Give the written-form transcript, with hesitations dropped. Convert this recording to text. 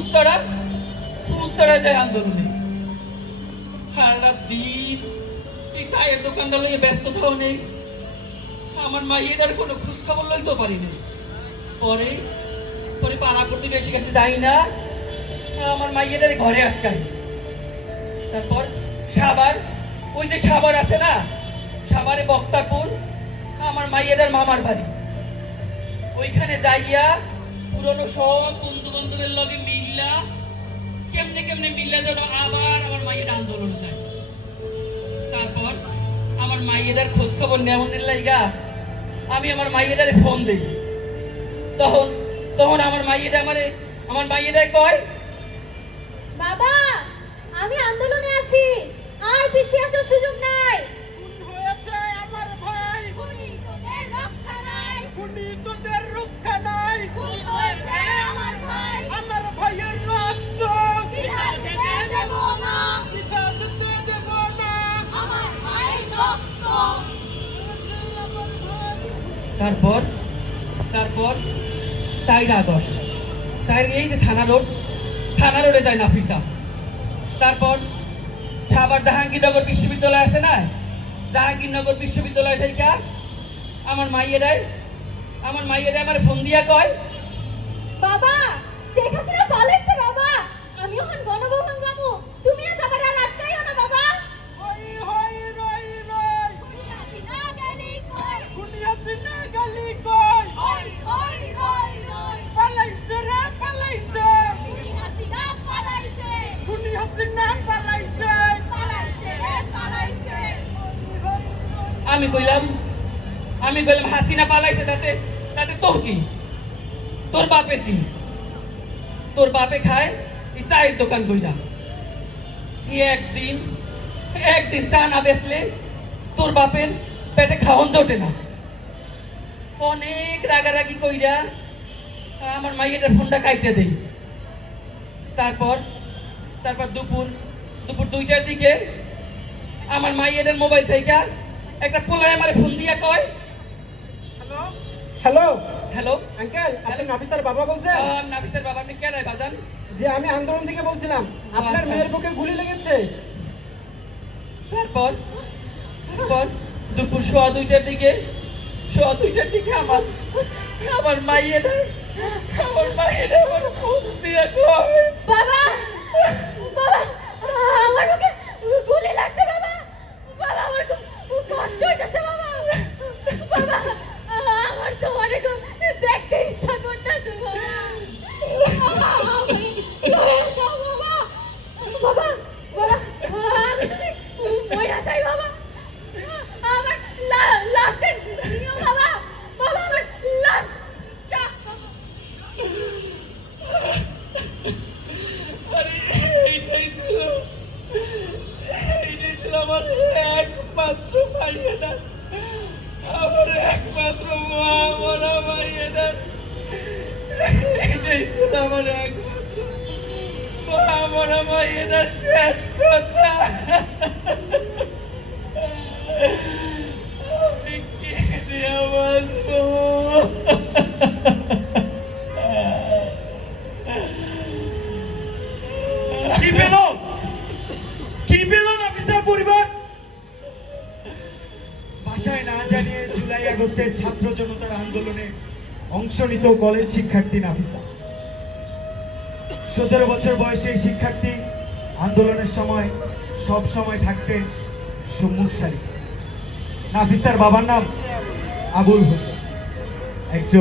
উত্তরা উত্তরা যায় আন্দোলনে সারা দিন এই চায়ের দোকানটা লইয়ে ব্যস্ত থাও নেই। আমার মাইয়ের কোনো খোঁজ খবর লইতে পারিনি। পরে পরে পাড়া প্রতিবেশী কাছে যাই না, আমার মাইয়ের ঘরে আটকাই। তারপর সাভার, ওই যে সাভার আছে না, সাভারে বক্তারপুর আমার মাইয়ের মামার বাড়ি। ওইখানে যাইয়া পুরনো সব বন্ধু বান্ধবের লগে মিল্লা কেমনে কেমনে মিল্লা যেন আবার আমার মাইয়ের আন্দোলন যায়। তারপর আমার মাইয়ের খোঁজ খবর নেওয়ার লাইগা আমি আমার মাইয়ের ফোন দিই। তখন তখন আমার মাইয়েরা কয়, বাবা আমি আন্দোলনে আছি, আর পিছিয়ে আসার সুযোগ নাই। আমার ভাই তোদের রক্ষা নাই, তোদের রক্ষা নাই। আমার ভাই, আমার ভাইয়ের রক্ত পিতা যেতে দেব না, পিতা যেতে দেব না। আমার ভাইয়ের রক্ত। তারপর তারপর 4 আগস্ট এই যে থানা রোডে যায় নাফিসা। তারপর সাভার জাহাঙ্গীরনগর বিশ্ববিদ্যালয় আছে না, জাহাঙ্গীরনগর বিশ্ববিদ্যালয় থেকে আমার মাইয়েরাই আমার ফোন দিয়া কয়, বাবা শেখ হাসিনা পালাইছে বাবা, আমি ওখান গণভবন যাবো, তুমি আর আমার আর আটকাইও না বাবা। হই হই রই রই খুনি হাসিনা গেলি কই, খুনি হাসিনা গলি কই। হই হই রই রই, পালাইছে রে পালাইছে, খুনি হাসিনা পালাইছে, খুনি হাসিনা পালাইছে। পালাইছে রে পালাইছে। আমি কইলাম হাসিনা পালাইছে, তাতে তোর কি? তোর বাপের কি? তোর বাপে খায় এই চায়ের দোকান কইরা। একদিন চা না বেচলে তোর বাপের পেটে খাওয়ান জোটে না। অনেক রাগারাগি কইরা আমার মাইয়ের ফোনটা কাইটে দেই। তারপর দুপুর 2টার দিকে আমার মাইয়ের মোবাইল থেকে একটা পোলায় আমার ফোন দিয়া কয়, হ্যালো হ্যালো হ্যালো আঙ্কেল, আপনি নাফিসার বাবা বলছেন? নাফিসের বাবা, আপনি কে বাজান? যে আমি আন্দোলন থেকে বলছিলাম, আপনার আচ্ছা। মেয়ের বুকে গুলি লেগেছে। তারপর দুপুর 2:15টার দিকে আমার মাইয়ের আমার ফোন দিয়া কয়, বাবা বাবা আমার মুখে গুলি লাগছে বাবা, বাবা আমার খুব কষ্ট হইতাছে বাবা, বাবা আমার তো অনেক দেখতে ইচ্ছা করতেছে বাবা, বাবা আমারে লয়ে যাও বাবা, বাবা বাবা আমি যদি মইরা যাই বাবা, আমার লাস্টে নিও বাবা, বাবা আমার লাস্টটা বাবা। আরে এইটাই ছিল আমার একমাত্র মাইয়েরা, আমার একমাত্র মা মরা মাইয়েরা। এইটাই ছিল আমার একমাত্র মা মরা মাইয়েরা শেষ কথা। আমি কি নিয়ে বাঁচবো? কি পেল নাফিসার পরিবার? ভাষায় না জানিয়ে জুলাই আগস্টের ছাত্র জনতার আন্দোলনে অংশ নিত কলেজ শিক্ষার্থী নাফিসা। 17 বছর বয়সী এই শিক্ষার্থী আন্দোলনের সময় সব সময় থাকতেন সম্মুখ সারিতে। নাফিসার বাবার নাম আবুল হোসেন, একজন